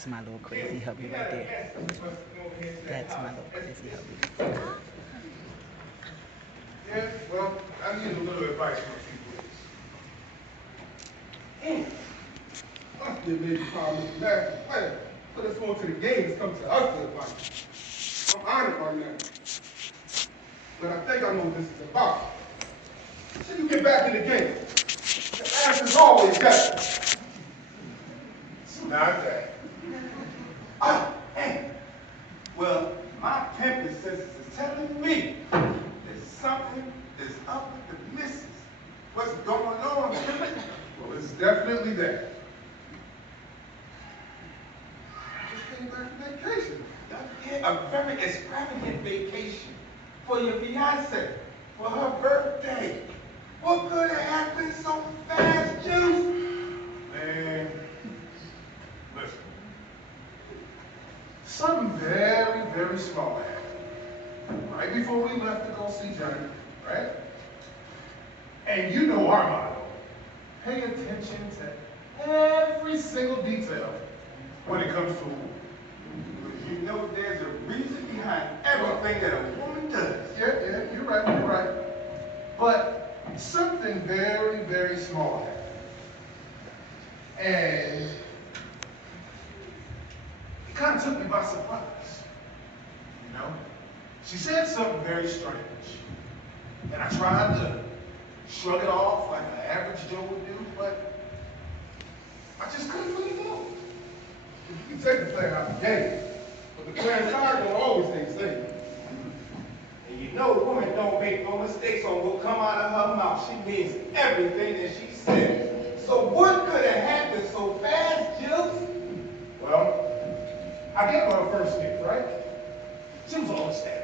That's my little crazy hubby right there. That's my little crazy hubby. Yeah, well, I need a little advice from a few please. I still maybe call Mr. Master player. So let's go to the game and come to us for advice. I'm honored right now. But I think I know what this is about. So you get back in the game. The answer's always yes. It's not that. Ah, hey. Well, my pimping senses is telling me there's something that's up with the missus. What's going on? Well, it's definitely that. I just came back from vacation. Yeah, a very extravagant vacation for your fiance, for her birthday. What could have happened so fast, Juice? Man, listen. Something very, very small happened. Right before we left to go see Johnny, right? And you know our motto. Pay attention to every single detail when it comes to a woman. You know there's a reason behind everything that a woman does. Yeah, you're right. But something very, very small happened. And it kind of took me by surprise. You know? She said something very strange. And I tried to shrug it off like an average Joe would do, but I just couldn't really know. You can take the player out the game, but the player inside don't always stay the same. And you know a woman don't make no mistakes on what come out of her mouth. She means everything that she says. So what could have happened so fast, Juice? Well, I gave her her first gift, right? She was all ecstatic.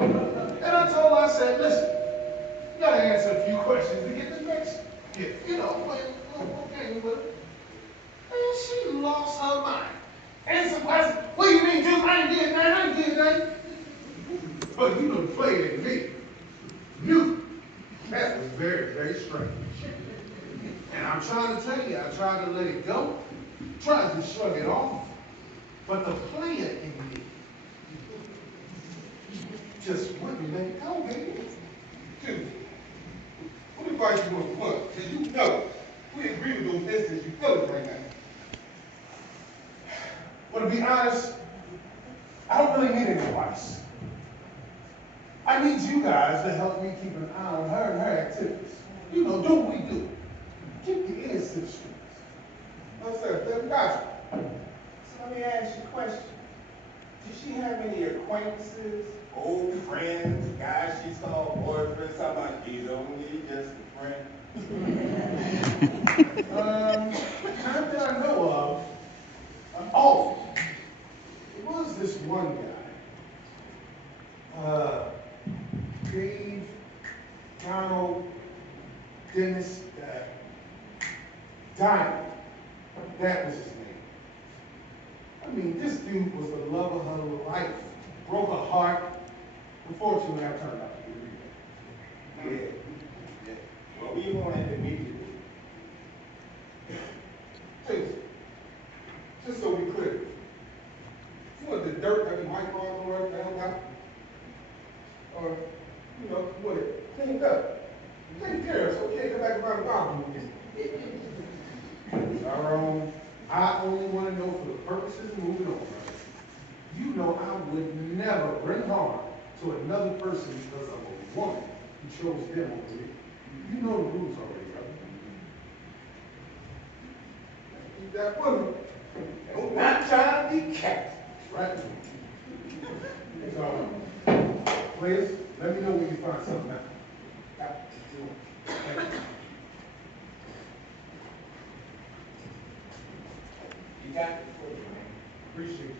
And I told her, I said, listen, you gotta answer a few questions to get the next gift. You know, play a little game with her. And she lost her mind. Answer questions. What do you mean, Juice? I ain't getting that. But you done played at me. You. That was very, very strange. And I'm trying to tell you, I tried to let it go, tried to shrug it off, but the player in me just wouldn't let it go, baby. Dude, what advice you want to put? Because you know, we agree with those instincts you feel it right now. But to be honest, I don't really need any advice. I need you guys to help me keep an eye on her and her activities. You know, do what we do. Keep your ears to the streets. What's that? Gotcha. So let me ask you a question. Does she have any acquaintances, old friends, guys she saw, boyfriends, something like he's only just a friend? Not that I know of. Oh, it was this one guy. Dave, Donald, Dennis, Diamond. That was his name. I mean, this dude was the love of her life. Broke her heart. Unfortunately, I turned out to be real. Yeah. Well, we wanted to meet you. Just so we clear. You want the dirt that we might fall on her found out? Or, you know, you want it cleaned up. Take care of it so we can't come back around the bottom again. Tyrone, I only want to know for the purposes of moving on. You know I would never bring harm to another person because of a woman who chose them over me. You know the rules already, brother. Keep that woman. I'm not trying to be kept. Right? So, please, let me know when you find something out. Thank you. You got it. Appreciate it.